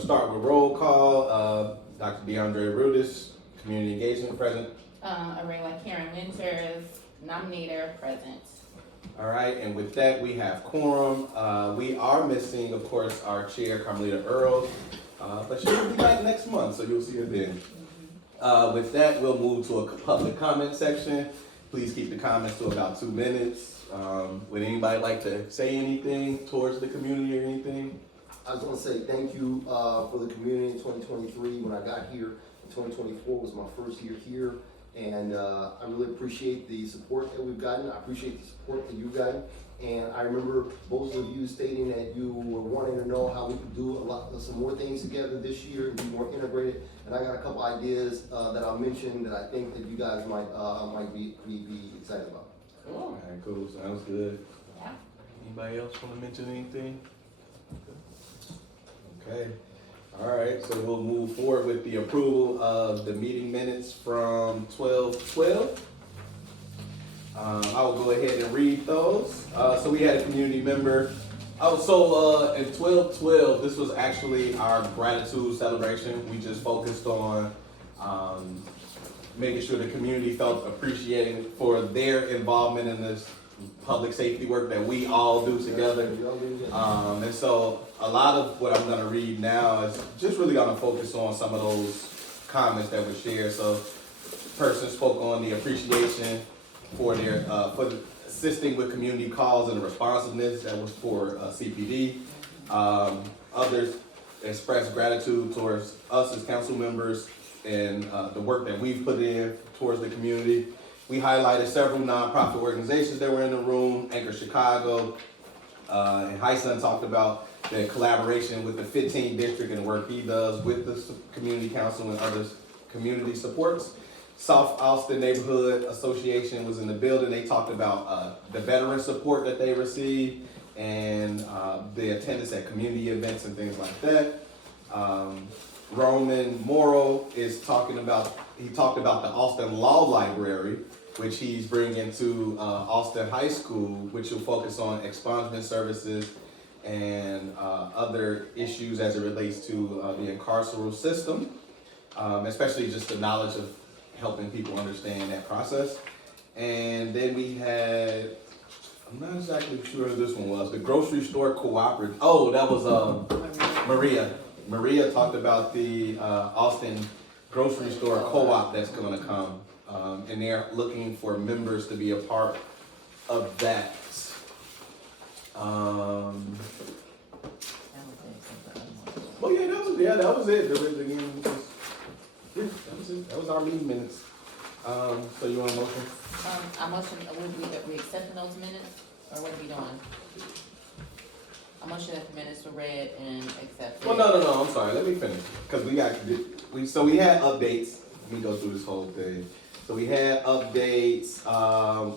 to start with roll call. Dr. DeAndre Rudis, community engagement present. Arela Karen Winters, nominator, present. All right, and with that, we have quorum. We are missing, of course, our chair, Carmelita Earl, but she will be back next month, so you'll see her then. With that, we'll move to a public comment section. Please keep the comments to about 2 minutes. Would anybody like to say anything towards the community or anything? I just want to say thank you for the community in 2023. When I got here, 2024 was my first year here, and I really appreciate the support that we've gotten. I appreciate the support that you've gotten, and I remember most of you stating that you were wanting to know how we could do some more things together this year and be more integrated. And I got a couple ideas that I'll mention that I think that you guys might be excited about. Cool. All right, cool. Sounds good. Yeah. Anybody else want to mention anything? Okay. All right, so we'll move forward with the approval of the meeting minutes from 12/12. I will go ahead and read those. So we had a community member. In 12/12, this was actually our gratitude celebration. We just focused on making sure the community felt appreciated for their involvement in this public safety work that we all do together. And so a lot of what I'm gonna read now is just really gonna focus on some of those comments that were shared. So person spoke on the appreciation for their, for assisting with community calls and the responsiveness that was for CPD. Others expressed gratitude towards us as council members and the work that we've put in towards the community. We highlighted several nonprofit organizations that were in the room, Anchor Chicago, and Hyson talked about the collaboration with the 15th district and the work he does with the community council and other community supports. South Austin Neighborhood Association was in the building. They talked about the veteran support that they receive and the attendance at community events and things like that. Roman Morrow is talking about, he talked about the Austin Law Library, which he's bringing to Austin High School, which will focus on expungement services and other issues as it relates to the incarceral system, especially just the knowledge of helping people understand that process. And then we had, I'm not exactly sure who this one was, the grocery store cooperative. Oh, that was Maria. Maria talked about the Austin grocery store co-op that's gonna come. And they're looking for members to be a part of that. Well, that was it. That was our meeting minutes. So you want a motion? I motion, we accepting those minutes, or what are we doing? I motion that the minutes were read and accepted. Well, no, I'm sorry. Let me finish. Because we had updates. Let me go through this whole thing. So we had updates.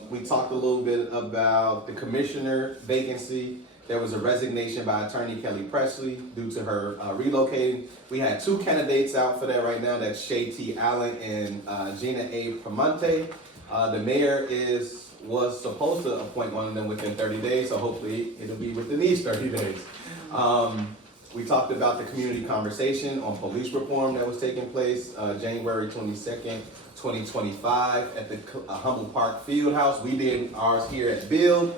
We talked a little bit about the commissioner vacancy. There was a resignation by Attorney Kelly Presley due to her relocating. We had 2 candidates out for that right now. That's Shay T. Allen and Gina A. Pramonte. The mayor was supposed to appoint one of them within 30 days, so hopefully it'll be within these 30 days. We talked about the community conversation on police reform that was taking place January 22nd, 2025 at the Humble Park Fieldhouse. We did ours here at Build.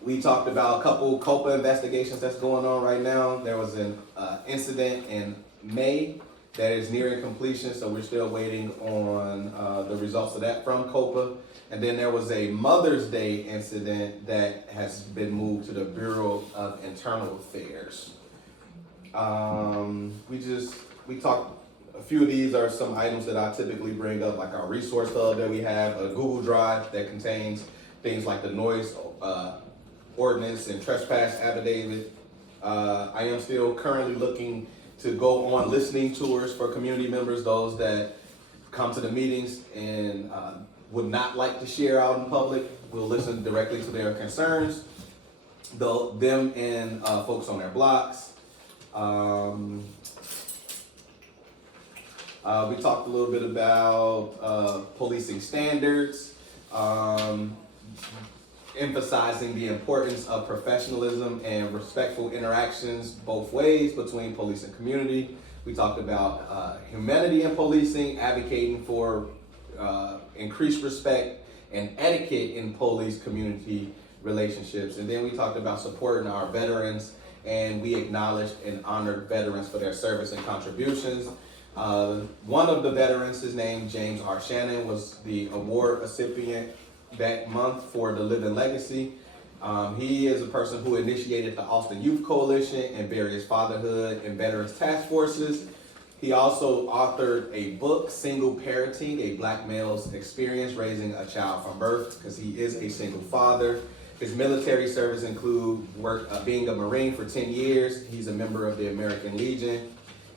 We talked about a couple COPA investigations that's going on right now. There was an incident in May that is nearing completion, so we're still waiting on the results of that from COPA. And then there was a Mother's Day incident that has been moved to the Bureau of Internal Affairs. We talked, a few of these are some items that I typically bring up, like our resource hub that we have, a Google Drive that contains things like the noise ordinance and trespass affidavit. I am still currently looking to go on listening tours for community members, those that come to the meetings and would not like to share out in public. We'll listen directly to their concerns, them and folks on their blocks. We talked a little bit about policing standards. emphasizing the importance of professionalism and respectful interactions both ways between police and community. We talked about humanity in policing, advocating for increased respect and etiquette in police community relationships. And then we talked about supporting our veterans, and we acknowledged and honored veterans for their service and contributions. One of the veterans, his name James R. Shannon, was the award recipient that month for the Living Legacy. He is a person who initiated the Austin Youth Coalition and various fatherhood and veterans task forces. He also authored a book, Single Parenting, a Black Male's Experience Raising a Child from Birth, because he is a single father. His military service include being a Marine for 10 years. He's a member of the American Legion.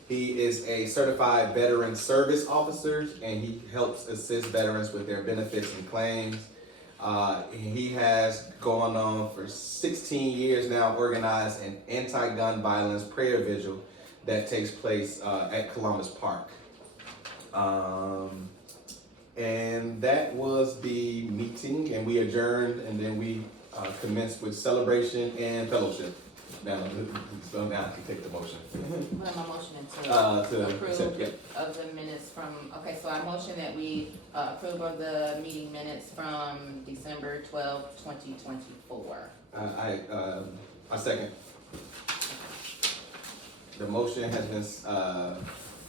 He is a certified veteran service officer, and he helps assist veterans with their benefits and claims. He has gone on for 16 years now, organized an anti-gun violence prayer vigil that takes place at Columbus Park. And that was the meeting, and we adjourned, and then we commenced with celebration and fellowship. Now I can take the motion. What am I motioning To accept, yeah. approve of the minutes from, okay, so I motion that we approve of the meeting minutes from December 12th, 2024. I second. The motion has been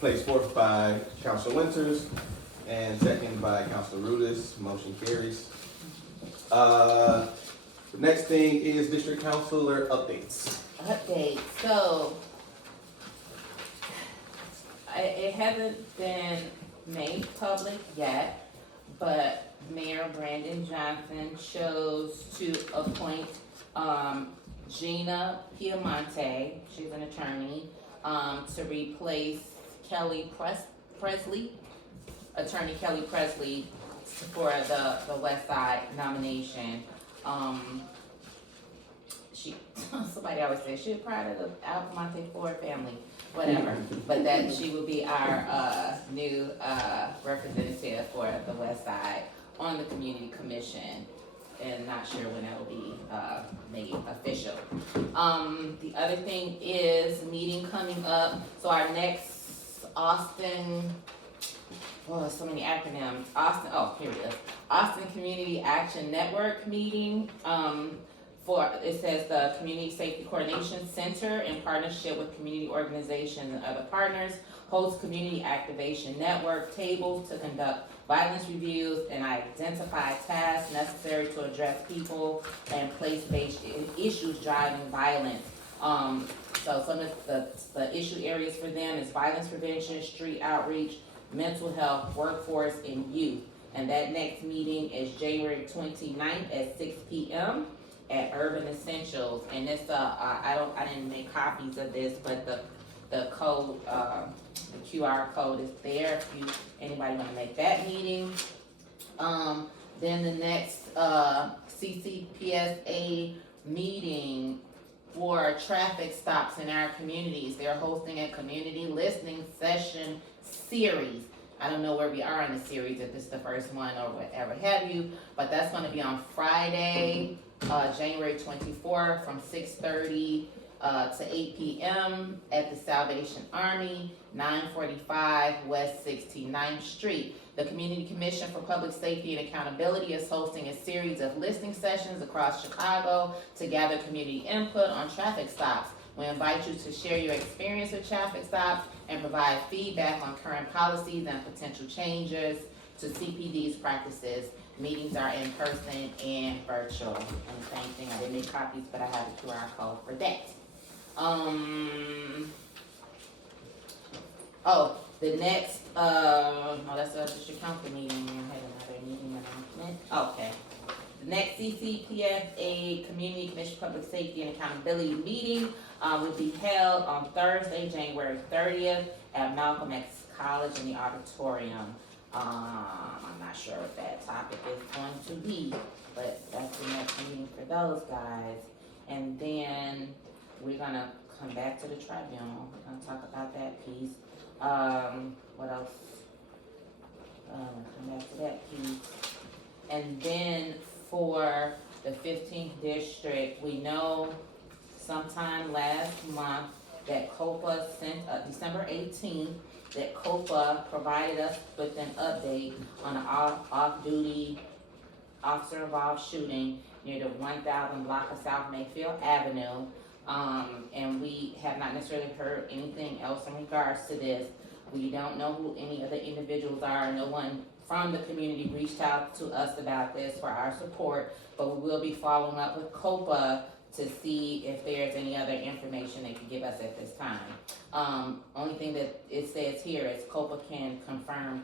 placed forth by Councilor Winters and seconded by Councilor Rudis. Motion carries. The next thing is District Councilor updates. Update, so it hasn't been made public yet, but Mayor Brandon Johnson chose to appoint Gina Piemonte, she's an attorney, to replace Attorney Kelly Presley for the West Side nomination. Somebody always says she's proud of the Almonte Ford family, whatever. But that she will be our new representative for the West Side on the Community Commission, and not sure when that will be made official. The other thing is meeting coming up. So our next Austin, so many acronyms. Here it is. Austin Community Action Network meeting. It says the Community Safety Coordination Center in partnership with community organizations and other partners hosts community activation network tables to conduct violence reviews and identify tasks necessary to address people and place-based issues driving violence. So some of the issue areas for them is violence prevention, street outreach, mental health, workforce, and youth. And that next meeting is January 29th at 6 p.m. at Urban Essentials. And it's I didn't make copies of this, but the code, the QR code is there if anybody want to make that meeting. Then the next CCPSA meeting for traffic stops in our communities. They're hosting a community listening session series. I don't know where we are in the series, if this is the first one or whatever have you, but that's going to be on Friday, January 24th from 6:30 to 8 p.m. at the Salvation Army, 945 West 69th Street. The Community Commission for Public Safety and Accountability is hosting a series of listening sessions across Chicago to gather community input on traffic stops. We invite you to share your experience with traffic stops and provide feedback on current policies and potential changes to CPD's practices. Meetings are in person and virtual. And the same thing, I didn't make copies, but I have a QR code for that. The next, that's a district council meeting. I had another meeting announcement. Okay. The next CCPSA Community Commission Public Safety and Accountability meeting will be held on Thursday, January 30th at Malcolm X College in the auditorium. I'm not sure what that topic is going to be, but that's the next meeting for those guys. And then we're gonna come back to the tribunal. We're gonna talk about that piece. What else? Come back to that piece. And then for the 15th district. We know sometime last month that COPA sent, December 18th, that COPA provided us with an update on an off-duty officer-involved shooting near the 1000 block of South Mayfield Avenue. And we have not necessarily heard anything else in regards to this. We don't know who any of the individuals are. No one from the community reached out to us about this for our support, but we will be following up with COPA to see if there's any other information they can give us at this time. Only thing that it says here is COPA can confirm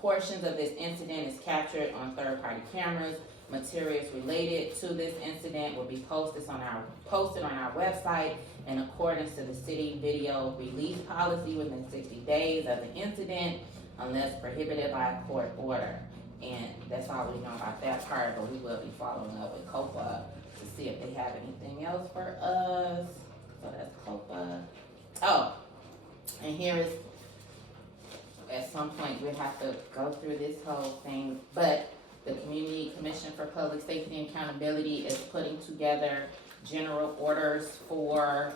portions of this incident is captured on third-party cameras. Materials related to this incident will be posted on our website in accordance to the city video release policy within 60 days of the incident, unless prohibited by a court order. And that's all we know about that part, but we will be following up with COPA to see if they have anything else for us. So that's COPA. Oh, and here is, at some point, we'll have to go through this whole thing, but the Community Commission for Public Safety and Accountability is putting together general orders for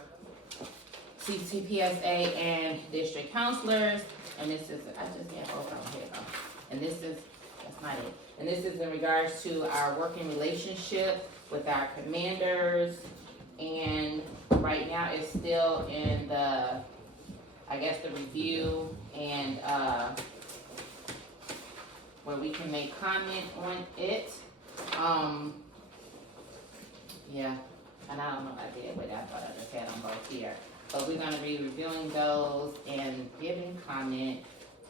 CCPSA and district counselors. And this is, I just can't hold on here though. And this is, that's not it. And this is in regards to our working relationship with our commanders. And right now it's still in the, I guess, the review and, where we can make comment on it. Yeah, and I don't know if I did, but I thought I just had them both here. But we're gonna be reviewing those and giving comment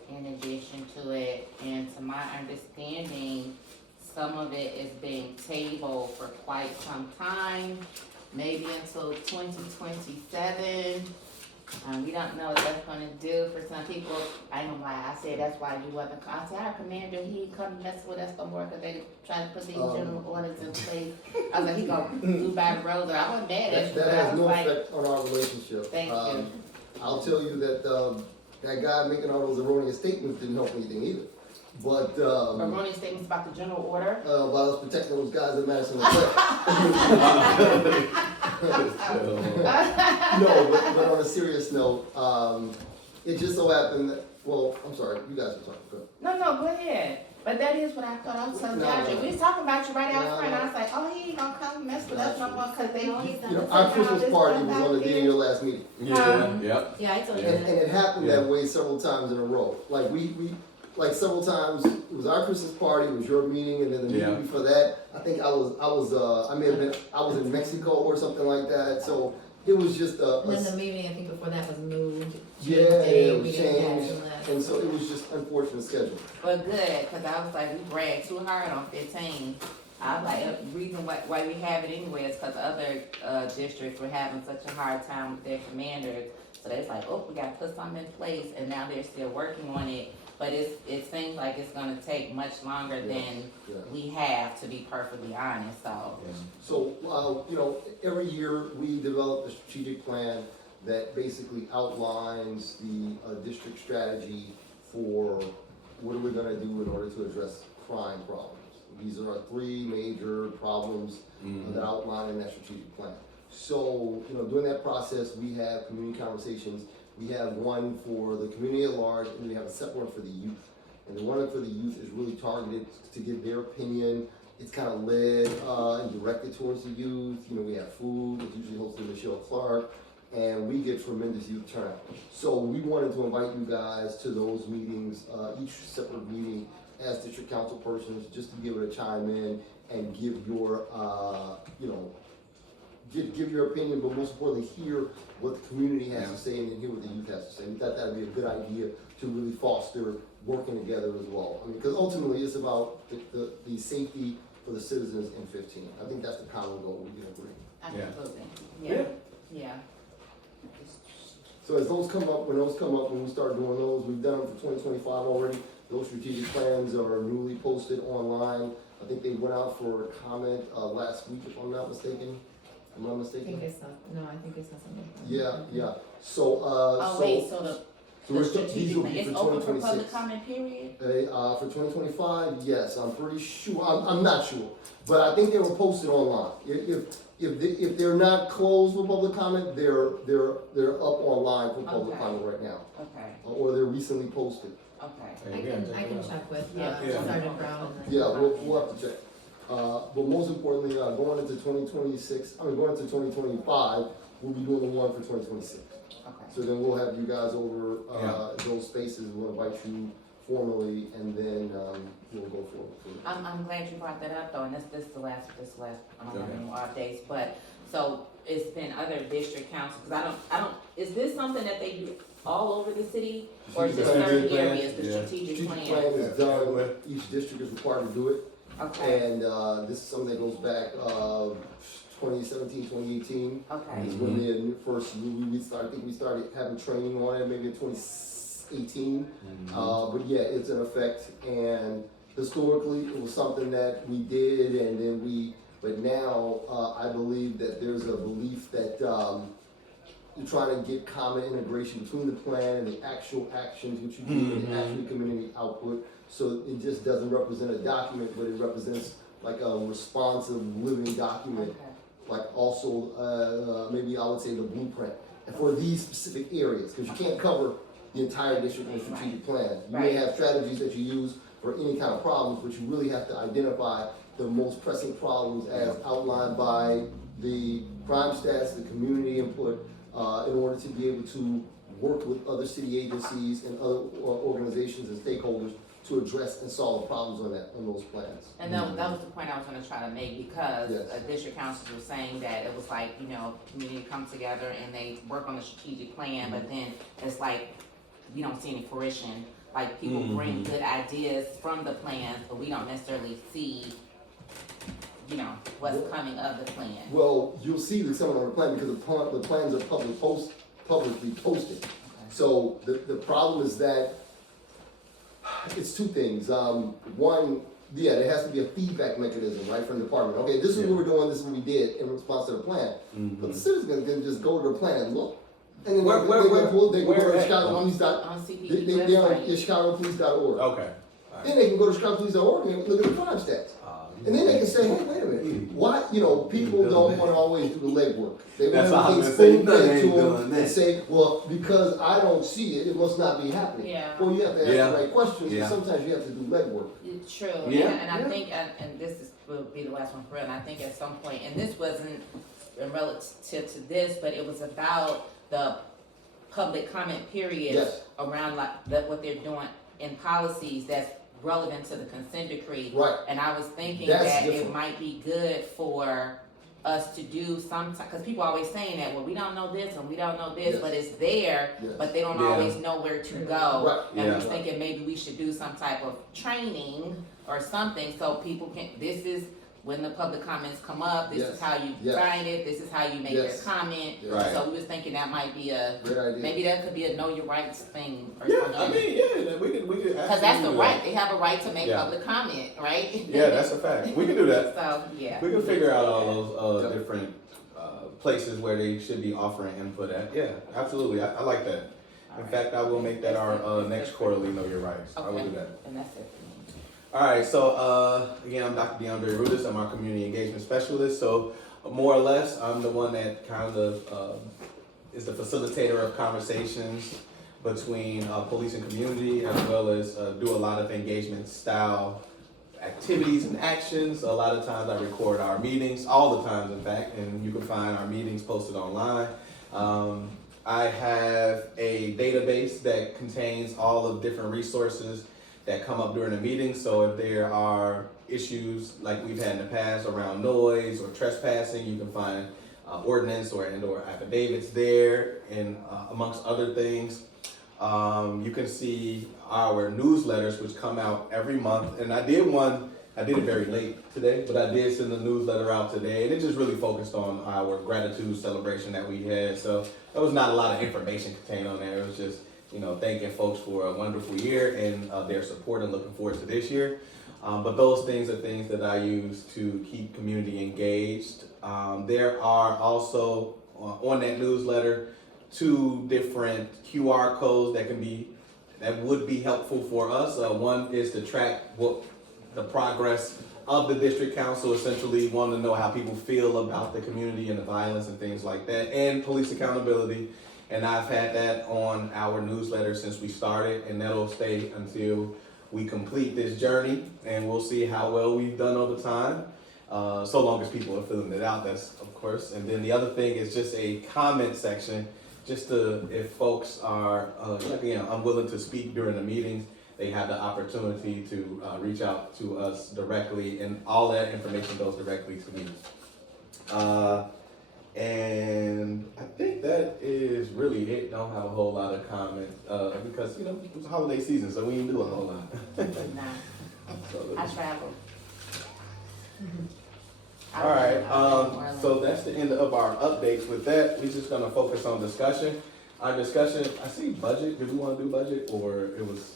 in addition to it. And to my understanding, some of it is being tabled for quite some time, maybe until 2027. We don't know what that's gonna do for some people. I ain't gonna lie, I said that's why you wasn't, I said our commander, he come mess with us no more, cause they try to put these general orders in place. I was like, he gonna do by the rules, and I wasn't mad at you, That but I has was no like, effect on our relationship. thank you. I'll tell you that, that guy making all those erroneous statements didn't help anything either. But, Erroneous statements about the general order. about us protecting those guys in Madison Square. No, but on a serious note, it just so happened that, well, I'm sorry, you guys are talking, go ahead. No, go ahead. But that is what I thought. I was telling No, Joshua, no. we was talking about you right out No, front. no. I was like, oh, he ain't gonna come mess with us no more, cause they. You know, our Christmas party was on the day of your last meeting. Yeah, yep. Yeah, I told you And that. it happened Yeah. that way several times in a row. Like like several times, it was our Christmas party, it was your meeting, and then the Yeah. meeting before that, I think I was in Mexico or something like that, so it was just When the meeting, I think before that was moved. yeah, Tuesday, it we was didn't have changed, some left. and so it was just unfortunate schedule. But good, cause I was like, we bragged too hard on 15. I was like, the reason why we have it anyway is cause other, districts were having such a hard time with their commanders. So they was like, oh, we gotta put something in place, and now they're still working on it. But it seems like it's gonna take much longer than Yeah. we have, to be perfectly honest, so. So, you know, every year we develop a strategic plan that basically outlines the district strategy for what are we gonna do in order to address crime problems. These are our three major problems that outline in that strategic plan. So, you know, during that process, we have community conversations. We have one for the community at large, and we have a separate one for the youth. And the one for the youth is really targeted to give their opinion. It's kind of led and directed towards the youth. You know, we have food, it's usually hosted by Michelle Clark, and we get tremendous youth turnout. So we wanted to invite you guys to those meetings, each separate meeting as district council persons, just to be able to chime in and give your, you know, give your opinion, but most importantly, hear what the community has to say and then hear what the youth has to say. We thought that would be a good idea to really foster working together as well. I mean, because ultimately it's about the safety for the citizens in 15. I think that's the common goal, we can agree. Absolutely, Yeah. yeah. So as those come up, when we start doing those, we've done them for 2025 already. Those strategic plans are newly posted online. I think they went out for comment last week, if I'm not mistaken. Am I I mistaken? think it's not, no, I think it's not something. Yeah. So, Oh, wait, so So The these strategic will plan, be it's for open for public 2026. comment period? For 2025, yes, I'm pretty sure, I'm not sure, but I think they were posted online. If they're not closed for public comment, they're up online for public Okay. comment right now, Okay, or they're recently posted. okay. I can check with Yeah. Sergeant Brown. and- Yeah, we'll have to check. But most importantly, going into 2025, we'll be doing the one for 2026. Okay. So then we'll have you guys over, Yeah. those spaces, we'll invite you formally, and then, we'll go forward. I'm glad you brought that up though, and this is the last, I don't have Okay. any more updates, but, so it's been other district councils, cause I don't, is this something that they do all over the city? Or is it Strategic certain plan, areas, the yeah. strategic Strategic plan? plan is done, each district is required to do it, Okay, and, this is something that goes back, 2017, 2018. okay, Is when we first, we started, I think we started having training on it, maybe in 2018. But yeah, it's in effect, and historically, it was something that we did, and then but now, I believe that there's a belief that, you're trying to get common integration between the plan and the actual actions which you do, and the actual community output, so it just doesn't represent a document, but it represents like a responsive, living document, okay, like also, maybe I would say the blueprint, and for these specific areas, because you can't cover the entire district in a strategic plan. You may Right. have strategies that you use for any kind of problems, but you really have to identify the most pressing problems as outlined by the crime stats, the community input, in order to be able to work with other city agencies and other organizations and stakeholders to address and solve problems on those plans. and that was the point I was gonna try to make, because Yes. district councils were saying that it was like, community comes together and they work on a strategic plan, but then it's like, we don't see any fruition. Like, people bring good ideas from the plans, but we don't necessarily see, what's coming of the plan. Well, you'll see the some on the plan because the plans are publicly posted. So the problem is that it's two things. One, yeah, there has to be a feedback mechanism, right, from the department. Okay, this is what we're doing, this is what we did in response to the plan. But the citizens can just go to the plan and look. And then Where- they go to where- Chicago, On they're CPD on website. chicagopolice.org. Okay. Then they can go to chicagopolice.org and look at the crime stats. And then they can say, hey, wait a minute, why, people don't wanna always do the legwork. They That's want what I was everything gonna say. spoon-fed They to ain't them doing and that. say, well, because I don't see it, it must not be happening. Yeah. Well, you have to ask Yeah. the right questions, Yeah. and sometimes you have to do legwork. It's true, Yeah. and I Yeah. think, and this will be the last one for real, and I think at some point, and this wasn't relative to this, but it was about the public comment period Yes. around what they're doing in policies that's relevant to the consent decree. Right. And I was thinking That's that it different. might be good for us to do because people always saying that, well, we don't know this and we don't know this, Yes. but it's there, Yes. but they don't Yeah. always know where to go. Right. And Yeah. we was thinking maybe we should do some type of training or something so people can, this is when the public comments come up, this Yes. is how you Yes. find it, this is how you make your Yes. comment. Yes. Right. So we was thinking that might be Great idea. maybe that could be a know your rights thing or Yeah, something. I mean, yeah, we could. Cause that's the absolutely do right, that. they have a right to make Yeah. public comment, right? Yeah, that's a fact. We can do that. So, yeah. We can figure out all those Yep. different places where they should be offering input at. Yeah, absolutely. I like that. In Alright. fact, I will make that our next quarterly Know Your Rights. I will Okay. do that. And that's it for me. All right, so again, I'm Dr. DeAndre Rudis. I'm our community engagement specialist. So more or less, I'm the one that kind of is the facilitator of conversations between police and community, as well as do a lot of engagement style activities and actions. A lot of times I record our meetings, all the times in fact, and you can find our meetings posted online. I have a database that contains all of different resources that come up during the meeting. So if there are issues like we've had in the past around noise or trespassing, you can find ordinance or affidavits there, and amongst other things. You can see our newsletters, which come out every month. And I did it very late today, but I did send the newsletter out today, and it just really focused on our gratitude celebration that we had. So there was not a lot of information contained on there. It was just, thanking folks for a wonderful year and their support and looking forward to this year. But those things are things that I use to keep community engaged. There are also on that newsletter two different QR codes that would be helpful for us. One is to track what the progress of the district council, essentially want to know how people feel about the community and the violence and things like that, and police accountability. And I've had that on our newsletter since we started, and that'll stay until we complete this journey, and we'll see how well we've done over time. So long as people are filling it out, that's of course. And then the other thing is just a comment section, just to, if folks are, unwilling to speak during the meetings, they have the opportunity to reach out to us directly, and all that information goes directly to me. And I think that is really it. Don't have a whole lot of comments because it's a holiday season, so we didn't do a whole lot. Nah, So, I travel. all right, so that's the end of our updates. With that, we're just gonna focus on discussion. Our discussion, I see budget. Did we want to do budget, or it was?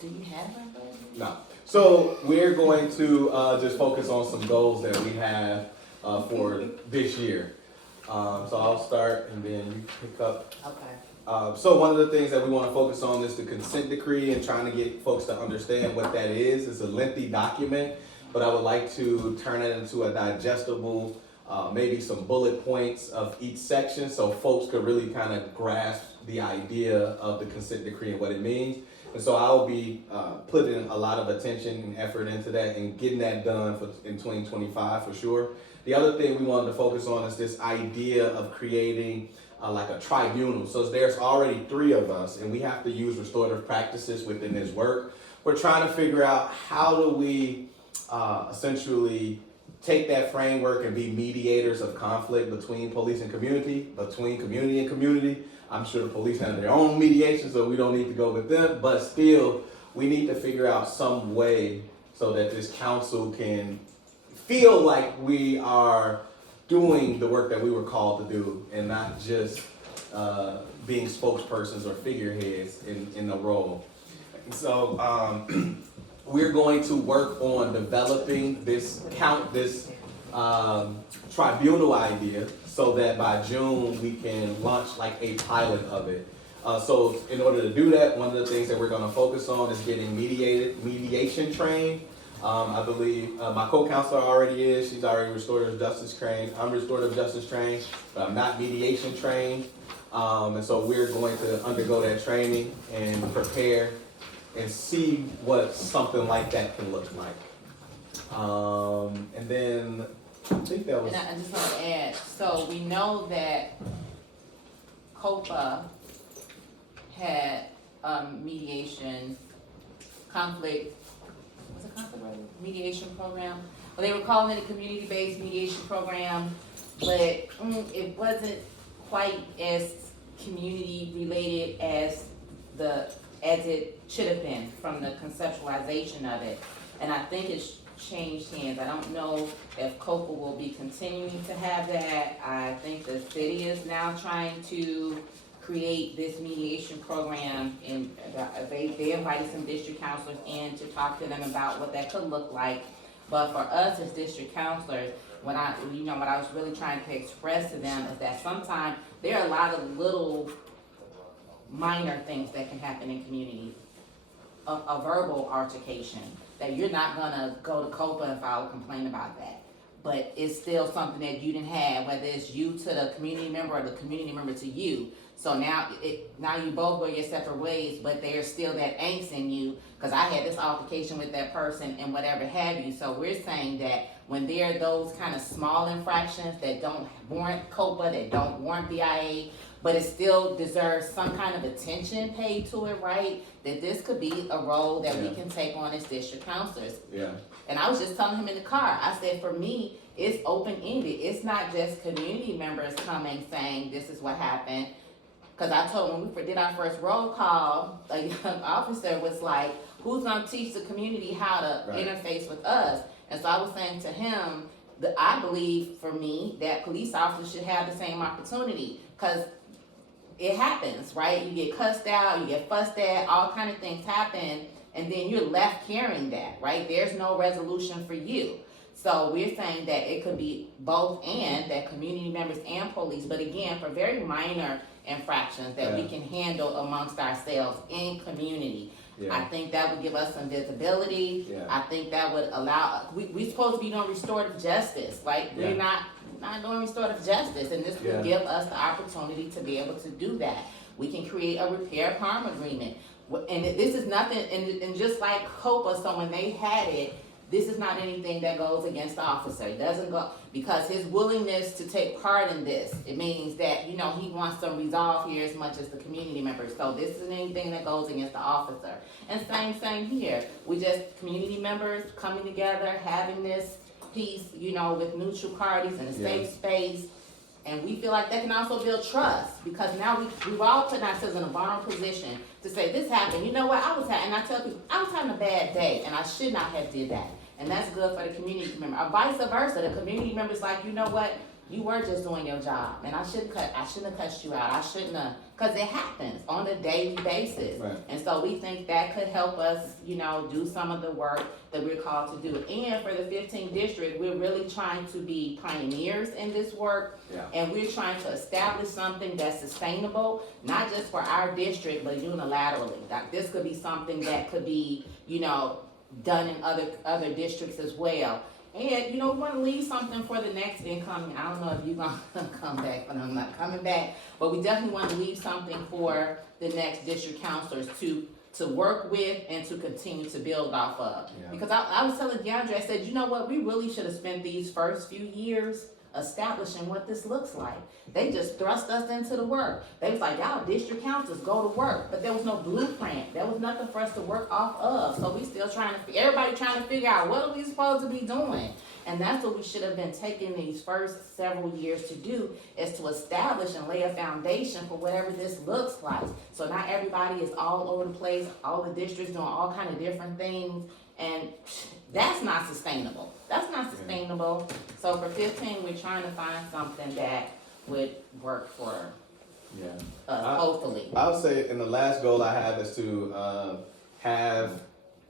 Do you have my budget? No. So we're going to just focus on some goals that we have for this year. So I'll start and then you pick up. Okay. So one of the things that we want to focus on is the consent decree and trying to get folks to understand what that is. It's a lengthy document, but I would like to turn it into a digestible, maybe some bullet points of each section so folks could really kind of grasp the idea of the consent decree and what it means. And so I will be putting a lot of attention and effort into that and getting that done in 2025 for sure. The other thing we wanted to focus on is this idea of creating like a tribunal. So there's already 3 of us, and we have to use restorative practices within this work. We're trying to figure out how do we essentially take that framework and be mediators of conflict between police and community, between community and community. I'm sure the police have their own mediation, so we don't need to go with them, but still, we need to figure out some way so that this council can feel like we are doing the work that we were called to do and not just being spokespersons or figureheads in the role. So we're going to work on developing this tribunal idea so that by June we can launch like a pilot of it. So in order to do that, one of the things that we're going to focus on is getting mediation trained. I believe my co-counselor already is. She's already restorative justice trained. I'm restorative justice trained, but I'm not mediation trained. And so we're going to undergo that training and prepare and see what something like that can look like. And then I think that was. And I just want to add, so we know that COPA had mediation, conflict mediation program. Well, they were calling it a community-based mediation program, but it wasn't quite as community-related as it should have been from the conceptualization of it. And I think it's changed hands. I don't know if COPA will be continuing to have that. I think the city is now trying to create this mediation program, and they invited some district counselors in to talk to them about what that could look like. But for us as district counselors, what I was really trying to express to them is that sometimes there are a lot of little minor things that can happen in communities. A verbal altercation that you're not gonna go to COPA and file a complaint about that. But it's still something that you didn't have, whether it's you to the community member or the community member to you. So now you both go your separate ways, but there's still that angst in you, because I had this altercation with that person and whatever have you. So we're saying that when there are those kind of small infractions that don't warrant COPA, that don't warrant BIA, but it still deserves some kind of attention paid to it, right? That this could be a role that we can take on as district counselors. Yeah. And I was just telling him in the car, I said, for me, it's open-ended. It's not just community members coming saying this is what happened. Because I told him when we did our first roll call, a young officer was like, who's gonna teach the community how to interface with us? And so I was saying to him that I believe, for me, that police officers should have the same opportunity. Because it happens, right? You get cussed out, you get fussed at, all kind of things happen, and then you're left carrying that, right? There's no resolution for you. So we're saying that it could be both, and that community members and police, but again, for very minor infractions that we Yeah. can handle amongst ourselves in community. I Yeah, think that would give us some visibility. Yeah. I think that would allow, we supposed to be doing restorative justice, like, Yeah. we're not doing restorative justice, and this Yeah. will give us the opportunity to be able to do that. We can create a repair harm agreement, this is nothing, and just like COPA, so when they had it, this is not anything that goes against the officer. It doesn't go, because his willingness to take part in this, it means that, you know, he wants some resolve here as much as the community members. So this isn't anything that goes against the officer. And same here. We just, community members coming together, having this piece, you know, with neutral parties in a safe space. And we feel like that can also build trust, because now we've all put ourselves in a vulnerable position to say, this happened, you know what, and I tell people, I was having a bad day, and I should not have did that. And that's good for the community member, or vice versa, the community member's like, you know what, you were just doing your job, and I shouldn't have cussed you out, cause it happens on a daily basis. Right. And so we think that could help us, you know, do some of the work that we're called to do. And for the 15th district, we're really trying to be pioneers in this work. Yeah. And we're trying to establish something that's sustainable, not just for our district, but unilaterally. That this could be something that could be, you know, done in other districts as well. And, you know, we want to leave something for the next incoming. I don't know if you're going to come back, but I'm not coming back. But we definitely want to leave something for the next district counselors to work with and to continue to build off of. Yeah. Because I was telling DeAndre, I said, you know what, we really should have spent these first few years establishing what this looks like. They just thrust us into the work. They was like, y'all district councils, go to work. But there was no blueprint. There was nothing for us to work off of. So we still everybody trying to figure out, what are we supposed to be doing? And that's what we should have been taking these first several years to do, is to establish and lay a foundation for whatever this looks like. So not everybody is all over the place, all the districts doing all kind of different things, and that's not sustainable. That's not sustainable. So for 15, we're trying to find something that would work for yeah. us, hopefully. I would say, and the last goal I have is to have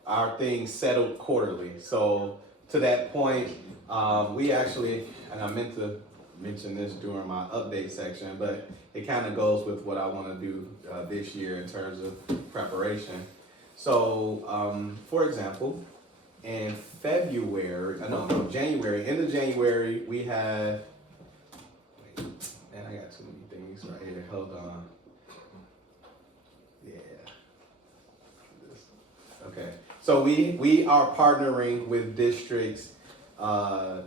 our things settled quarterly. So to that point, we actually, and I meant to mention this during my update section, but it kind of goes with what I want to do this year in terms of preparation. So, for example, in January, end of January, we have, and I got too many things right here, hold on. Yeah. Okay, so we are partnering with districts 11,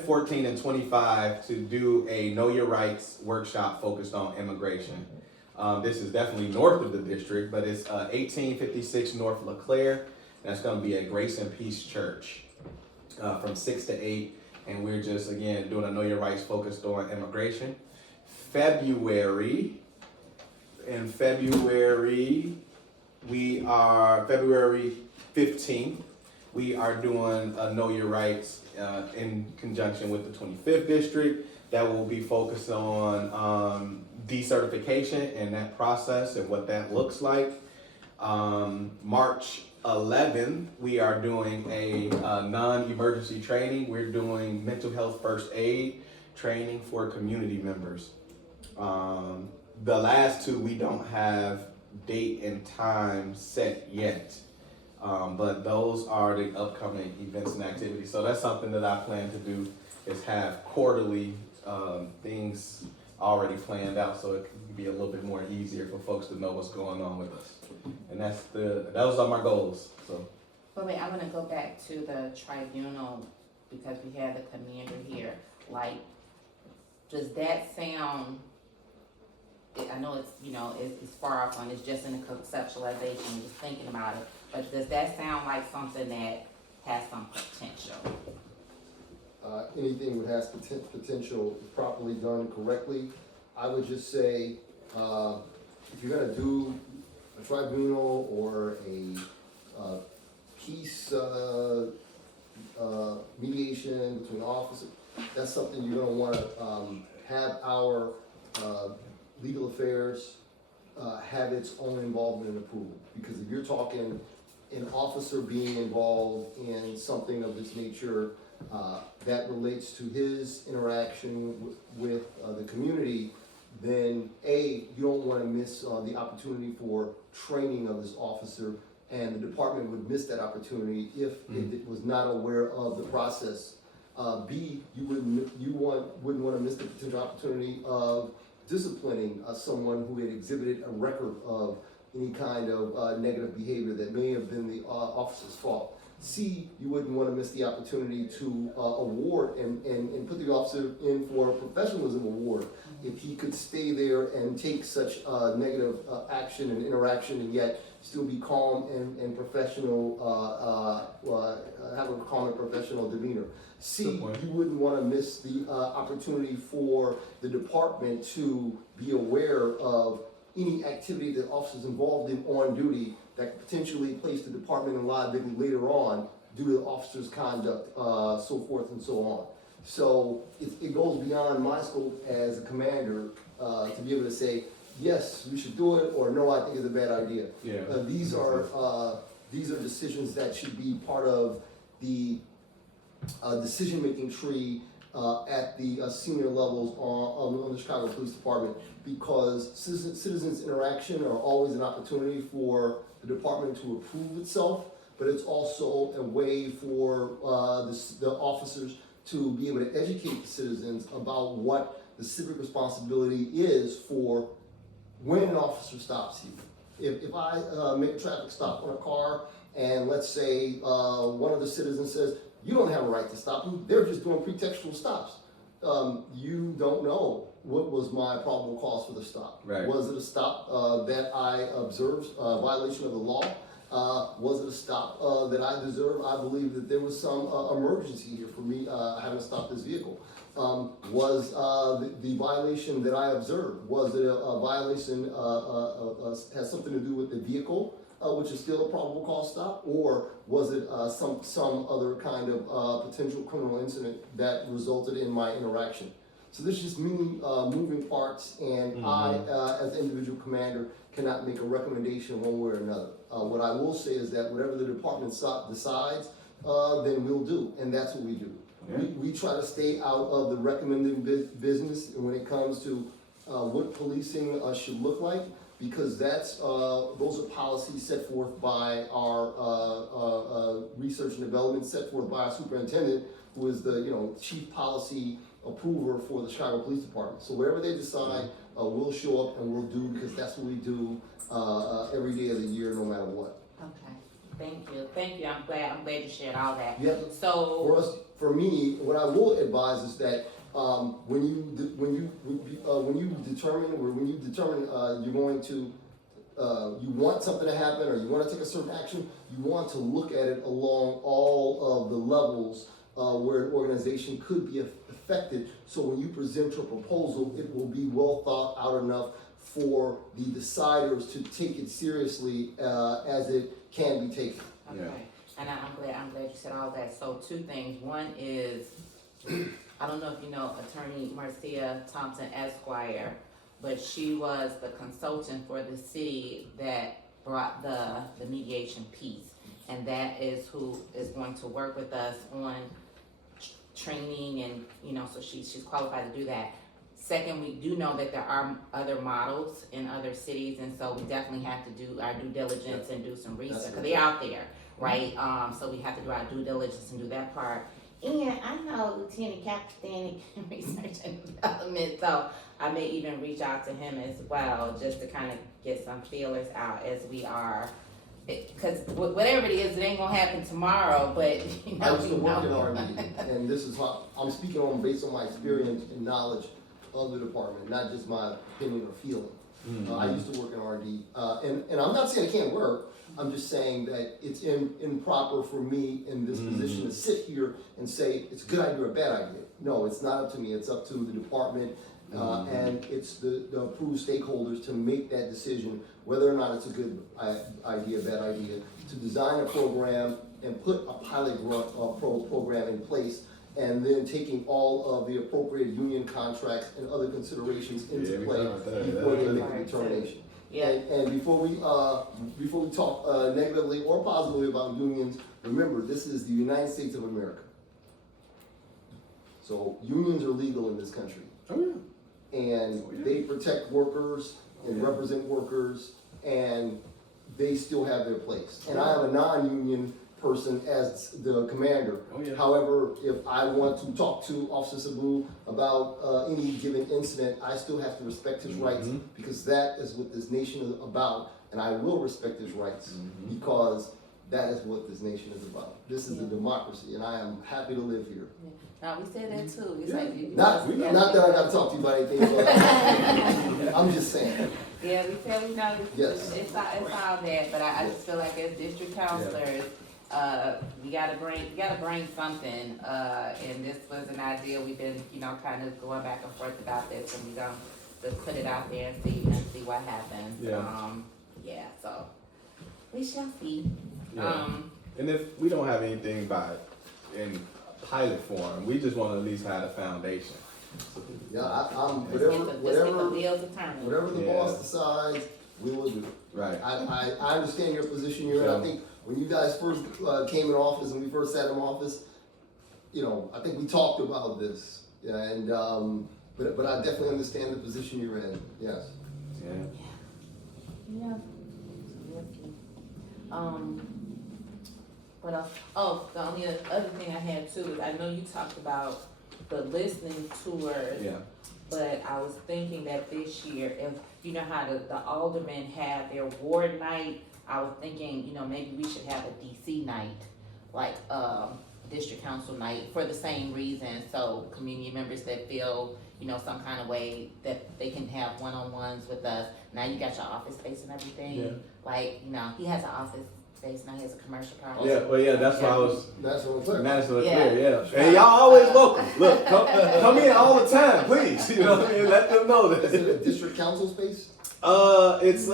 14, and 25 to do a Know Your Rights workshop focused on immigration. This is definitely north of the district, but it's 1856 North LeClaire. That's going to be at Grace and Peace Church from 6 to 8. And we're just, again, doing a Know Your Rights focused on immigration. February, February 15th, we are doing a Know Your Rights in conjunction with the 25th district. That will be focused on decertification and that process and what that looks like. March 11th, we are doing a non-emergency training. We're doing mental health first aid training for community members. The last two, we don't have date and time set yet. But those are the upcoming events and activities. So that's something that I plan to do, is have quarterly things already planned out, so it can be a little bit more easier for folks to know what's going on with us. And those are my goals. So. But wait, I'm gonna go back to the tribunal, because we have the commander here. Like, does that sound? I know it's, you know, it's far off on, it's just in the conceptualization, just thinking about it. But does that sound like something that has some potential? Anything that has potential, properly done correctly, I would just say, if you're gonna do a tribunal or a peace mediation between officers, that's something you're gonna wanna have our legal affairs have its own involvement and approval. Because if you're talking an officer being involved in something of this nature, that relates to his interaction with the community, then A, you don't want to miss the opportunity for training of this officer, and the department would miss that opportunity if it was not aware of the process. B, you wouldn't want to miss the potential opportunity of disciplining someone who had exhibited a record of any kind of negative behavior that may have been the officer's fault. C, you wouldn't want to miss the opportunity to award and put the officer in for a professionalism award if he could stay there and take such negative action and interaction and yet still be calm and professional, have a calm and professional demeanor. C, you wouldn't want to miss the opportunity for the department to be aware of any activity that officers involved in on duty that could potentially place the department in liability later on due to the officer's conduct, so forth and so on. So it goes beyond my scope as a commander to be able to say, yes, we should do it, or no, I think it's a bad idea. Yeah. These are decisions that should be part of the decision-making tree at the senior levels on the Chicago Police Department, because citizens' interaction are always an opportunity for the department to approve itself, but it's also a way for the officers to be able to educate the citizens about what the civic responsibility is for when an officer stops you. If I make a traffic stop on a car and let's say one of the citizens says, you don't have a right to stop them, they're just doing pretextual stops. You don't know what was my probable cause for the stop. Right. Was it a stop that I observed violation of the law? Was it a stop that I deserved? I believe that there was some emergency here for me having to stop this vehicle. Was the violation that I observed, was it a violation has something to do with the vehicle, which is still a probable cause stop, or was it some other kind of potential criminal incident that resulted in my interaction? So there's just many moving parts, and I, as an individual commander, cannot make a recommendation one way or another. What I will say is that whatever the department decides, then we'll do, and that's what we do. Yeah. We try to stay out of the recommending business when it comes to what policing should look like, because those are policies set forth by our research and development, set forth by our superintendent, who is the chief policy approver for the Chicago Police Department. So wherever they decide, we'll show up and we'll do, because that's what we do every day of the year, no matter what. Okay, thank you. I'm glad you shared all that. Yeah. So For me, what I will advise is that when you determine you're going to you want something to happen or you want to take a certain action, you want to look at it along all of the levels where an organization could be affected. So when you present your proposal, it will be well thought out enough for the deciders to take it seriously as it can be taken. okay, Yeah. and I'm glad you said all that. So two things. One is, I don't know if you know Attorney Marcia Thompson Esquire, but she was the consultant for the city that brought the mediation piece, and that is who is going to work with us on training, and so she's qualified to do that. Second, we do know that there are other models in other cities, and so we definitely have to do our due diligence and do some research, because they're out there, right? So we have to do our due diligence and do that part. And I know Lieutenant Captain in research and development, so I may even reach out to him as well, just to kind of get some feelers out as we are. Because whatever it is, it ain't gonna happen tomorrow, but I used to work in R&D, and this is how I'm speaking on based on my experience and knowledge of the department, not just my opinion or feeling. I used to work in R&D, and I'm not saying it can't work. I'm just saying that it's improper for me in this position to sit here and say it's a good idea or a bad idea. No, it's not up to me. It's up to the department, and it's the approved stakeholders to make that decision whether or not it's a good idea, bad idea, to design a program and put a pilot program in place, and then taking all of the appropriate union contracts and other considerations into play before they make a determination. Yeah. And before we talk negatively or positively about unions, remember, this is the United States of America. So unions are legal in this country. Oh, yeah. And they protect workers and represent workers, and they still have their place. And I am a non-union person as the commander. Oh, yeah. However, if I want to talk to Officer Sabu about any given incident, I still have to respect his rights, because that is what this nation is about, and I will respect his rights, because that is what this nation is about. This is a democracy, and I am happy to live here. No, we said that too. It's like you. Not that I gotta talk to you about anything, but I'm just saying. Yeah, we said we know. Yes. It's all that, but I just feel like as district counselors, we gotta bring something, and this was an idea we've been, kind of going back and forth about this, and we gonna just put it out there and see what happens. Yeah. So we shall see. Yeah. And if we don't have anything in pilot form, we just want to at least have a foundation. Yeah, I'm Let's get the wheels turning. whatever the Yeah. boss decides, we will do. Right. I understand your position here, and I think when you guys first came in office and we first sat in office, I think we talked about this. Yeah, and but I definitely understand the position you're in. Yes. Yeah. Yeah. What else? Oh, the only other thing I had too is I know you talked about the listening tours. Yeah. But I was thinking that this year, if you know how the aldermen have their ward night, I was thinking, maybe we should have a DC night, like district council night, for the same reason. So community members that feel, some kind of way that they can have one-on-ones with us. Now you got your office space and everything. Yeah. Like, he has an office space now. He has a commercial property. Yeah. Well, yeah. That's why I was. That's what I'm clear. Madison Yeah. Leclerc, yeah. And y'all always welcome. Look, come in all the time, please. You know what I mean? Let them know Is it a that. district council space? It's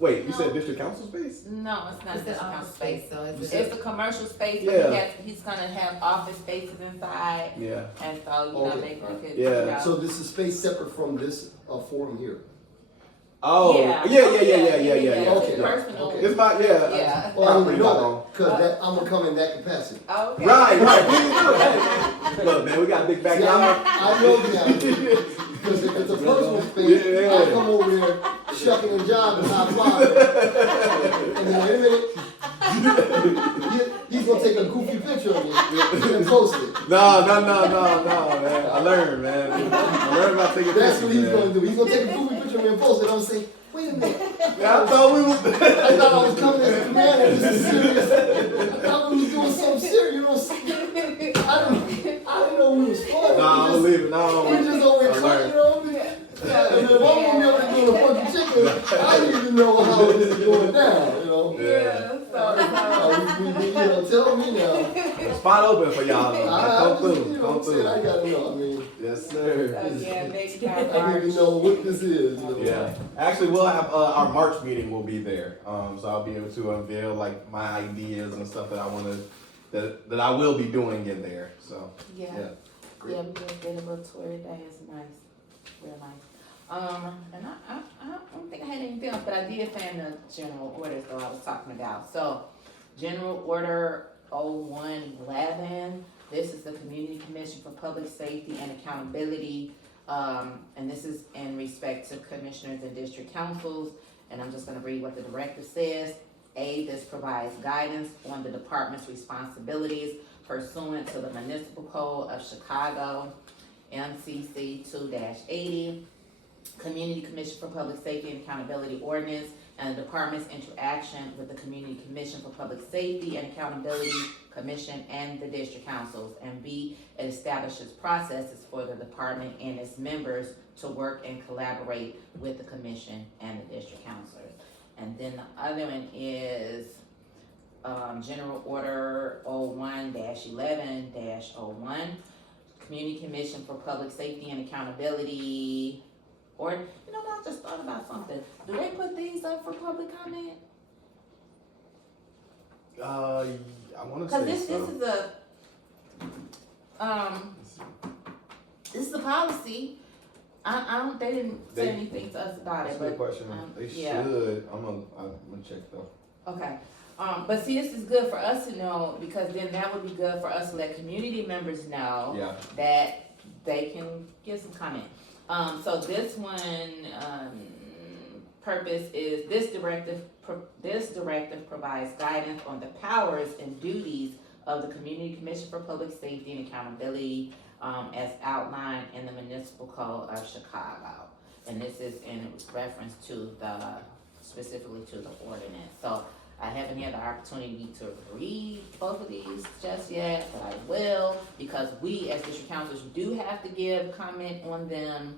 wait, you said district council space? No, it's not a It's district an council office space. space, so it's It's a commercial space, but Yeah. he's gonna have office spaces inside, Yeah. and so, Okay. they could, Yeah. So this is space separate from this forum here. Oh, yeah. Okay. It's personal. Okay. It's my, Yeah. Well, I don't Property know dog. that, because I'm gonna come in that capacity. Oh, okay. Right. Please do. Hey. Look, man, we got a big See, backyard. I know the answer. Because if it's a personal space, Yeah. I'll come over there shucking and jiving high five. And then wait a minute. He's gonna take a goofy picture of me and post it. No, man. I learned, man. I learned about taking That's pictures, what he's man. gonna do. He's gonna take a goofy picture of me and post it. I'm gonna say, wait a minute. Yeah, I thought we were. I thought I was coming as a commander. This is serious. I thought we was doing something serious. I didn't know we was fun. Nah, I'm gonna leave it. No, We just over here I cutting, learned. And then if I'm gonna be over there doing a funky chicken, I need to know how this is going down, Yeah, Tell me now. Spot open for y'all. Though. Come just, through. Come I through. gotta know. Yes, sir. yeah, next I need time. to know what this is. Yeah. Actually, we'll have our March meeting will be there. So I'll be able to unveil like my ideas and stuff that I want to that I will be doing in there. So Yeah. yeah. Yeah, we just did a little tour today. It's nice, real nice. And I don't think I had anything else, but I did find the general orders though I was talking about. So, General Order 0111. This is the Community Commission for Public Safety and Accountability. And this is in respect to commissioners and district councils. And I'm just gonna read what the directive says. A, this provides guidance on the department's responsibilities pursuant to the Municipal Code of Chicago, MCC 2-80, Community Commission for Public Safety and Accountability Ordinance, and the department's interaction with the Community Commission for Public Safety and Accountability Commission and the district councils. And B, it establishes processes for the department and its members to work and collaborate with the commission and the district councilors. And then the other one is General Order 01-11-01, Community Commission for Public Safety and Accountability. Or, you know what, I just thought about something. Do they put these up for public comment? I want to Cause say this so. is this is a policy. I don't, they didn't say They- anything to us about That's it, a good but, question. They yeah. should. I'm gonna check though. okay. But see, this is good for us to know, because then that would be good for us to let community members know Yeah. that they can give some comment. So this one, purpose is, this directive provides guidance on the powers and duties of the Community Commission for Public Safety and Accountability, as outlined in the Municipal Code of Chicago. And this is in reference to specifically to the ordinance. So I haven't had the opportunity to read both of these just yet, but I will, because we as district councilors do have to give comment on them.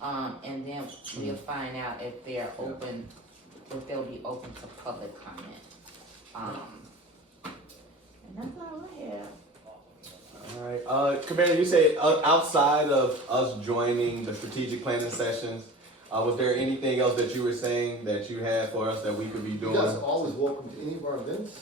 And then we'll find out if they're open, if they'll be open to public comment. And that's all I have. Alright, Commander, you say outside of us joining the strategic planning sessions, was there anything else that you were saying that you had for us that we could be You doing? guys are always welcome to any of our events,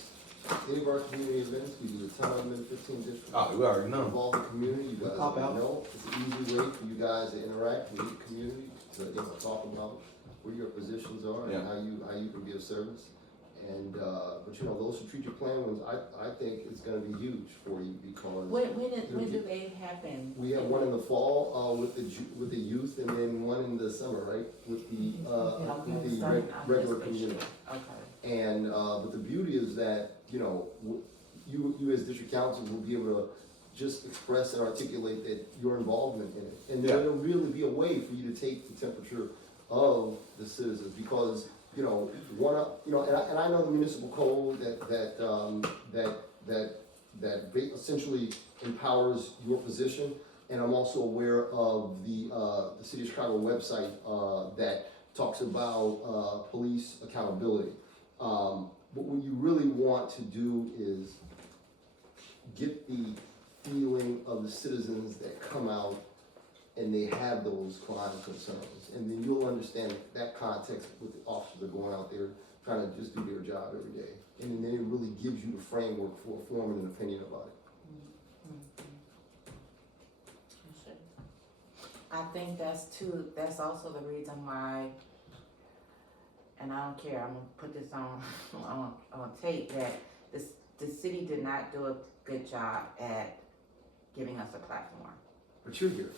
any of our community events. We do the 10, 11, 15 districts. Oh, we already know. Involve the community. You guys Pop out. know it's an easy way for you guys to interact with the community, to talk about where your positions are Yeah. and how you can be of service. And but those strategic plan ones, I think it's going to be huge for you, because When do they happen? we have one in the fall with the youth, and then one in the summer, right, with the regular community. Okay. And but the beauty is that you as district council will be able to just express and articulate that your involvement in it, and Yeah. there'll really be a way for you to take the temperature of the citizens, because and I know the municipal code that essentially empowers your position, and I'm also aware of the City of Chicago website that talks about police accountability. But what you really want to do is get the feeling of the citizens that come out and they have those crime concerns, and then you'll understand that context with the officers that are going out there trying to just do their job every day, and then it really gives you the framework for forming an opinion about it. I think that's also the reason why, and I don't care, I'm gonna put this on tape, that the city did not do a good job at giving us a platform. But you're here.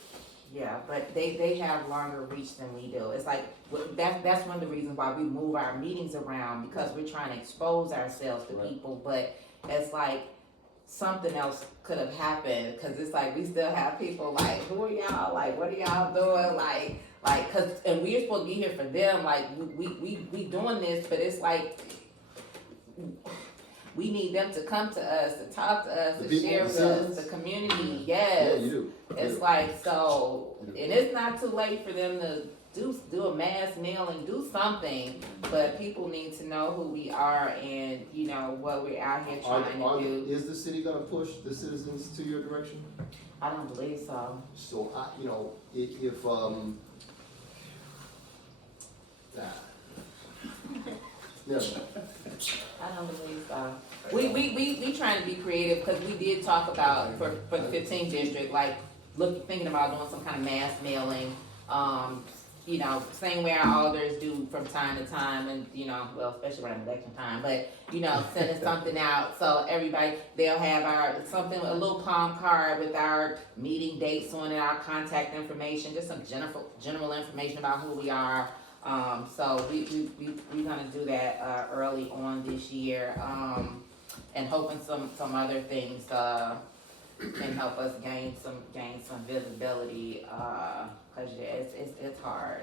Yeah, but they have longer reach than we do. It's like, that's one of the reasons why we move our meetings around, because we're trying to expose ourselves to Right. people, but it's like something else could have happened, because it's like we still have people like, who are y'all, like, what are y'all doing, like, cause, and we're supposed to be here for them, like, we doing this, but it's like, we need them to come to us, to talk to us, The to people, share the with us, citizens. the community, yes. Yeah, you do. It's like, so, and it's not too late for them to do a mass mailing, do something, but people need to know who we are and, what we're out here trying to do. Is the city gonna push the citizens to your direction? I don't believe so. So if yeah. I don't believe so. We trying to be creative, because we did talk about, for the 15th district, like, thinking about doing some kind of mass mailing, same way our alders do from time to time, and, well, especially around election time, but, sending something out, so everybody, they'll have a little palm card with our meeting dates on it, our contact information, just some general information about who we are. So we're gonna do that, early on this year, and hoping some other things, can help us gain some visibility, cause it's hard,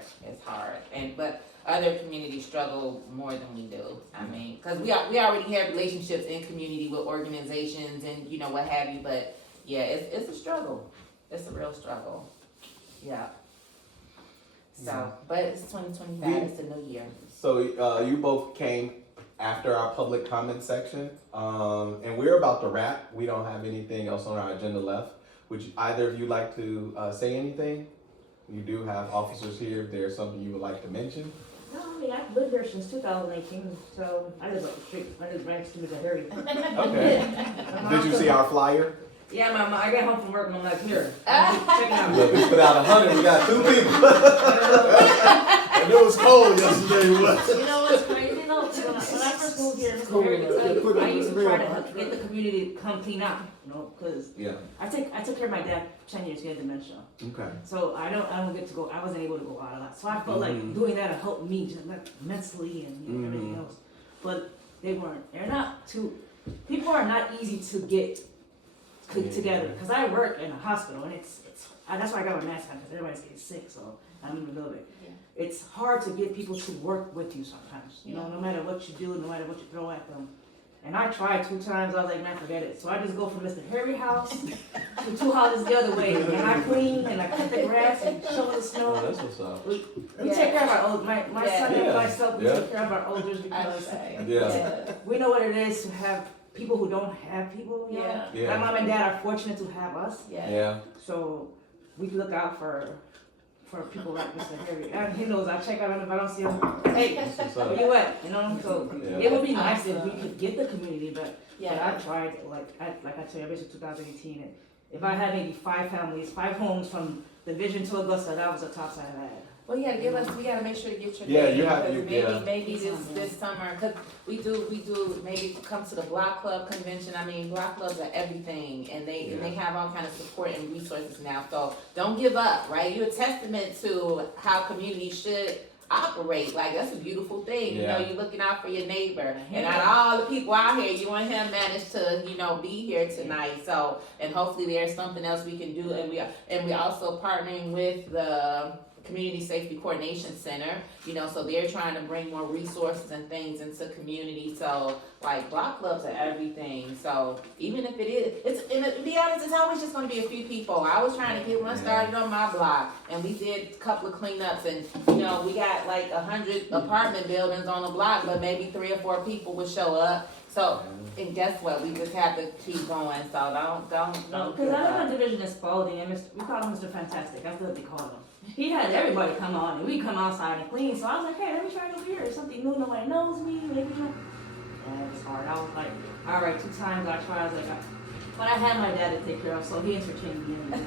but other communities struggle more than we do. I mean, cause we already have relationships in community with organizations and, what have you, but yeah, it's a struggle, it's a real struggle, yeah. So, but it's 2025, it's a new year. So you both came after our public comment section, and we're about to wrap. We don't have anything else on our agenda left. Would either of you like to say anything? You do have officers here. If there's something you would like to mention. No, I mean, I've lived here since 2018, so I live up the street. I live right next to the Harry. Okay. Did you see our flyer? Yeah, I got home from work and I'm like, here, check it out. Look, we put out 100. We got 2 people. And it was cold yesterday. You know what's crazy though? When I first moved here, Cool. Mr. Harry can tell They put you, it I in used the to try mail, to right? get the community to come clean out, you know, cause Yeah, I took care of my dad 10 years, he had dementia. okay. So I don't get to go, I wasn't able to go out a lot. So I felt Mhm. like doing that would help me just like mentally and you know, everything Mhm. else. But they weren't, they're not too, people are not easy to get Yeah. together. Cause I work in a hospital and that's why I got my mask on, cause everybody's getting sick, so I'm in the middle of it. Yeah. It's hard to get people to work with you sometimes, you know, Yeah. no matter what you do, no matter what you throw at them. And I tried 2 times, I was like, man, forget it. So I just go from Mr. Harry house to 2 houses the other way. And I clean and I cut the grass and shovel the Oh, snow. that's what's up. We Yeah. take care of our old, my son and Yeah. myself, we Yeah. take care of our elders I because say. Yeah. we know what it is to have people who don't have people, you know? Yeah. Yeah. My mom and dad are fortunate to have us, Yeah. Yeah, so we look out for people like Mr. Harry. And he knows I check on him if I don't see him. Hey, that's what's where up. you at? You know, so Yeah. it would be nice if we could get the community, but I Yeah. tried, like I tell you, I basically 2018, and if I had maybe 5 families, 5 homes from Division to Augusta, that was the top side I had. Well, you gotta give us, we gotta make sure to get your. Yeah, name, you have- because you- maybe, yeah. maybe this summer, cause we do, maybe come to the block club convention, I mean, block clubs are everything, and they have all kind of support and resources now, so don't give up, right? You're a testament to how communities should operate, like, that's a beautiful thing, you know, Yeah. you're looking out for your neighbor, and out of all the people out here, you and him managed to, you know, be here tonight, so, and hopefully there's something else we can do, and we also partnering with the Community Safety Coordination Center, you know, so they're trying to bring more resources and things into community, so, like, block clubs are everything, so, even if it is, and to be honest, it's always just gonna be a few people. I was trying to get one started on my block, and we did a couple of cleanups, and, you know, we got like 100 apartment buildings on the block, but maybe 3 or 4 people would show up, so, and guess what, we just have to keep going, so don't Because give I live up. on Division in Spalding, and we call him Mr. Fantastic, that's what they call him. He had everybody come on, and we come outside and clean, so I was like, hey, let me try it over here, it's something new, nobody knows me, maybe try. And it was hard, I was like, all right, 2 times I tried, I was like, but I had my dad to take care of, so he entertained me, you know?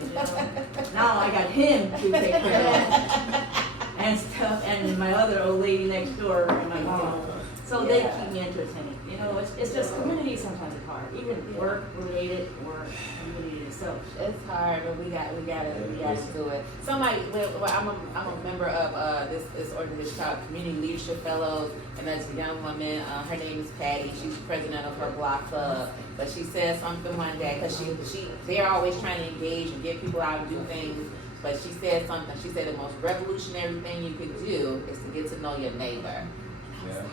Now I got him to take care of, and stuff, and my other old lady next door, and my mom. So they Yeah. keep me entertained, you know, it's just community sometimes it's hard, even work related or community itself. It's hard, but we gotta do it. Somebody, I'm a member of this organization called Community Leadership Fellows, and there's a young woman. Her name is Patty. She's president of her block club. But she said something one day because they're always trying to engage and get people out and do things. But she said something. She said the most revolutionary thing you could do is to get to know your neighbor. Yeah.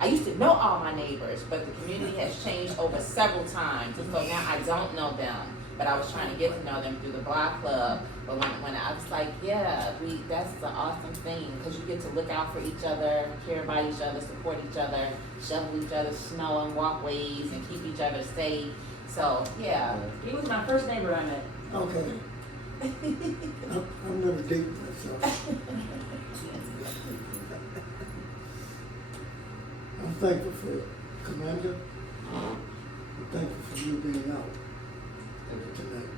I used to know all my neighbors, but the community has changed over several times, and so now I don't know them. But I was trying to get to know them through the block club. But when I was like, yeah, that's an awesome thing because you get to look out for each other, care about each other, support each other, shovel each other's snow and walkways, and keep each other safe. So yeah, He was my first neighbor I met. Okay. I'm never dating myself. I'm thankful for Commander. I'm thankful for you being out tonight.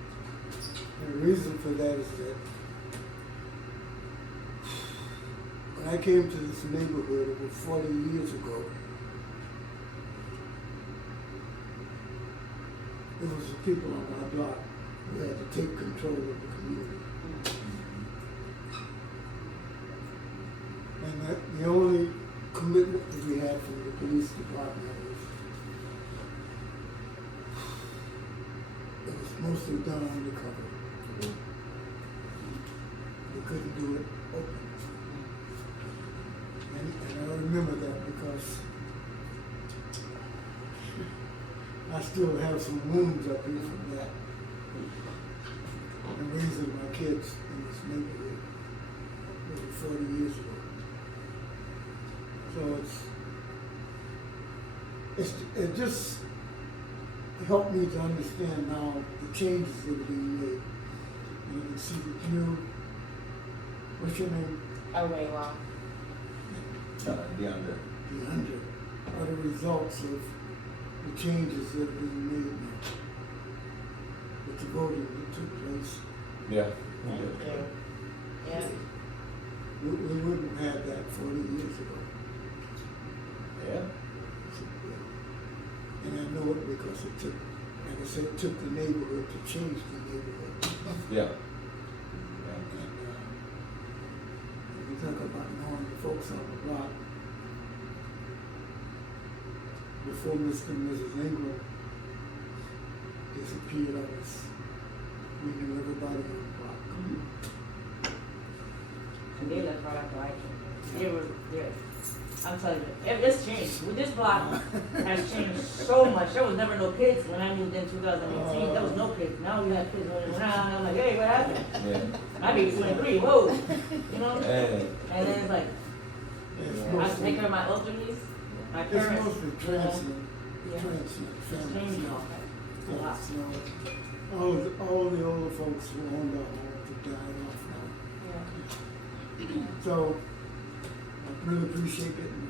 And the reason for that is that when I came to this neighborhood over 40 years ago, it was the people on my block who had to take control of the community. And the only commitment that we had from the police department was it was mostly done undercover. We couldn't do it open. And I remember that because I still have some wounds up here from that. And raising my kids in this neighborhood over 40 years ago. So it just helped me to understand now the changes that are being made. And you can see that what's your name? away long. DeAndre. The under are the results of the changes that are being made now. With the voting that took place. Yeah. Yeah. We wouldn't have had that 40 years ago. Yeah. And I know it because it took, like I said, it took the neighborhood to change the neighborhood. Yeah. And, when you talk about knowing the folks on the block, before Mr. and Mrs. Ingram disappeared, we knew everybody on the block. And they left right after I came. They were, yes. I'm telling you, it's changed. With this block has changed so much. There was never no kids when I moved in 2018. There was no kids. Now you have kids running around. And I'm like, hey, what happened? Yeah. My baby's 23. Whoa. You know? Man. And then it's like, It's I mostly- take care of my elderly, my It's parents. mostly transient, Yeah. transient families Changed now. a lot. So, all the older folks who owned their homes have died off now. Yeah. So, I really appreciate it and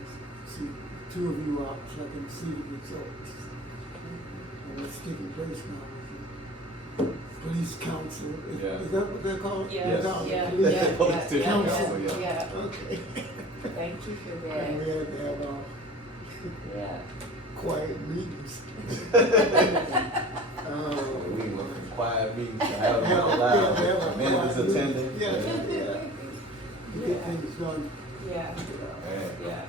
see two of you out so I can see the results. And what's taking place now with the police council. Yeah. Is that what they're called? Yeah, Council. yeah, Police yeah, Police yeah, council. yeah, yeah. Okay. Thank you for And we that. had to have Yeah. quiet meetings. We went from quiet meetings to have them out loud. Members attending. Yeah, yeah. Get things done. Yeah, Man. yeah.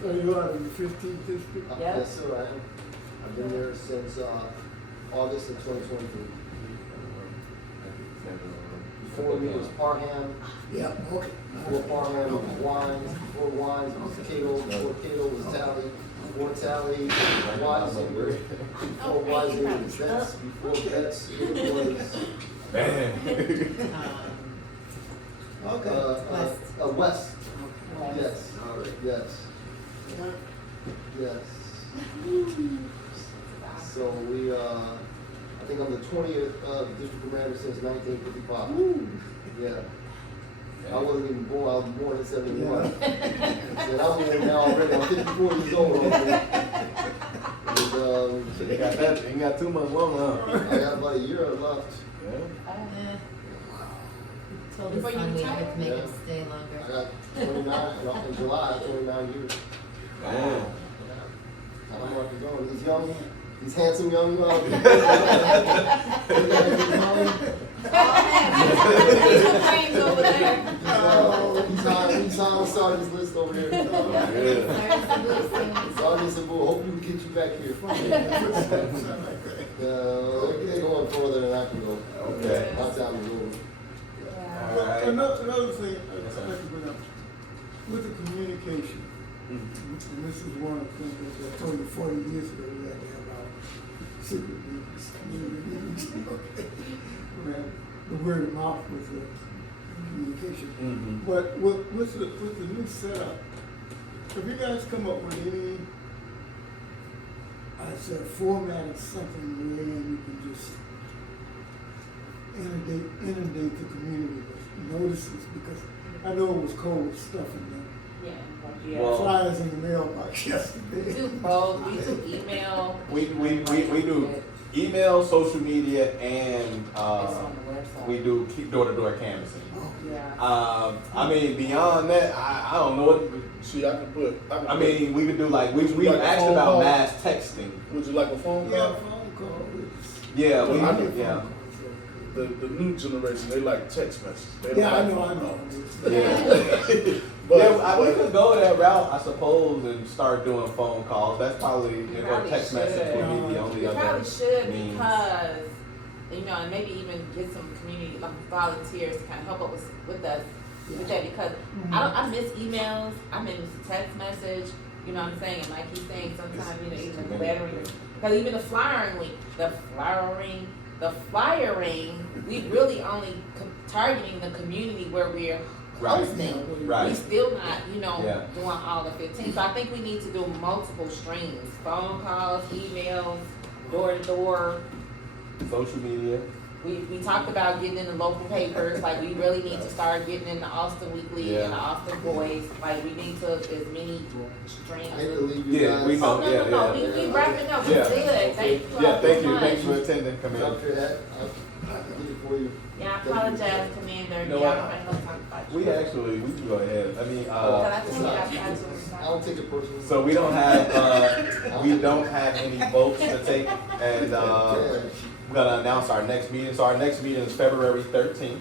So you are in the 15th district? Yeah. Yes, sir, I am. I've been there since, August of 2023. Before me was Parham, Yeah, okay. before Parham was Wines, before Wines was Cato, before Cato was Tally, before Tally, Wisinger, before Wisinger was Vets, before Vets, it was, Man. Okay. West, West. yes, yes, yes. So we, I think I'm the 20th, district commander since 1955. Yeah. I wasn't even born, I was born in 71. Said I was in there already, I'm 54 years old already. And, So they got that, ain't got too much longer, huh? I got about a year left. Yeah. Told Before his you son we retire? would make him Yeah. stay I longer. got 29, in July, 29 years. Man. Time mark is on. He's young, he's handsome young. Flames over there. He's on Sergeant's list over here. Yeah. Sergeant Sabu, hope we can get you back here. We can't go on further than I can go. Okay. My time is over. Yeah. All right. Another thing I'd like to bring up, with the communication, and this is one of the things that I told you 40 years ago, we had to have our secret meetings, community meetings, okay? Where the word of mouth was the communication. Mhm. But with the new setup, have you guys come up with any, I said, format of something wherein you can just inundate the community with notices? Because I know it was cold stuff in the Yeah. Well- flyers in the mailbox yesterday. We do both, we do email. We do email, social media, and It's on the website. we do keep door-to-door canvassing. Yeah. I mean, beyond that, I don't know what. See, I can put. I mean, we could do like we Like a asked phone about call? mass texting. Would you like a phone Yeah, call? phone calls. Yeah, we I know. yeah. The new generation, they like text messages. They don't Yeah, I like know, phone I know. calls. Yeah. But, Yeah, we could go that route, I suppose, and start doing phone calls. That's probably, or Probably text message would be the only We other probably should means. because, you know, and maybe even get some community volunteers to kind of help us with us with that because I miss emails, I miss text message, you know what I'm saying? And like he's saying, sometimes, you know, even the lettering, because even the flyering, we really only targeting the community where we're Right. hosting. Right. We still not, you know, Yeah. doing all the 15. So I think we need to do multiple streams: phone calls, emails, door to door. Social media. We talked about getting in the local papers. Like we really need to start getting in the Austin Weekly and the Yeah. Austin Voice. Like we need to as many streams. I hate to leave you Yeah, guys. we know. Oh no, Yeah, no, yeah. we wrapping up. We Yeah. good. Thank you. Yeah, all thank so you. much. Thanks for attending, Drop Commander. your hat. I'll get it for you. Yeah, I apologize, Commander. No, Yeah, I- I don't know talk about you. We actually, we can go ahead. I mean, But I think I got some I don't take it personally. So we don't have any votes to take, and we're gonna announce our next meeting. So our next meeting is February 13th.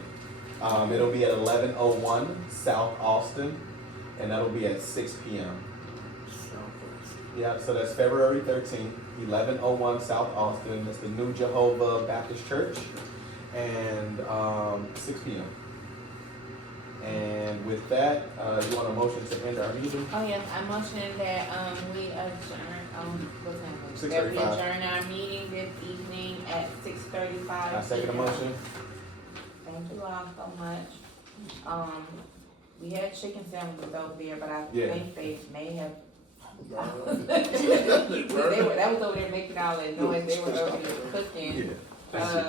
It'll be at 1101 South Austin, and that'll be at 6 p.m. Yeah, so that's February 13th, 1101 South Austin. It's the New Jehovah Baptist Church, and 6 p.m. And with that, you want a motion to end our meeting? Oh, yes, I motion that, we adjourn, what time? is it? 6:35. That we adjourn our meeting this evening at 6:35. I second the motion. Thank you all so much. We had chicken sandwiches over there, but I Yeah. think they may have. That was over there making all that noise, they were over there cooking. Yeah.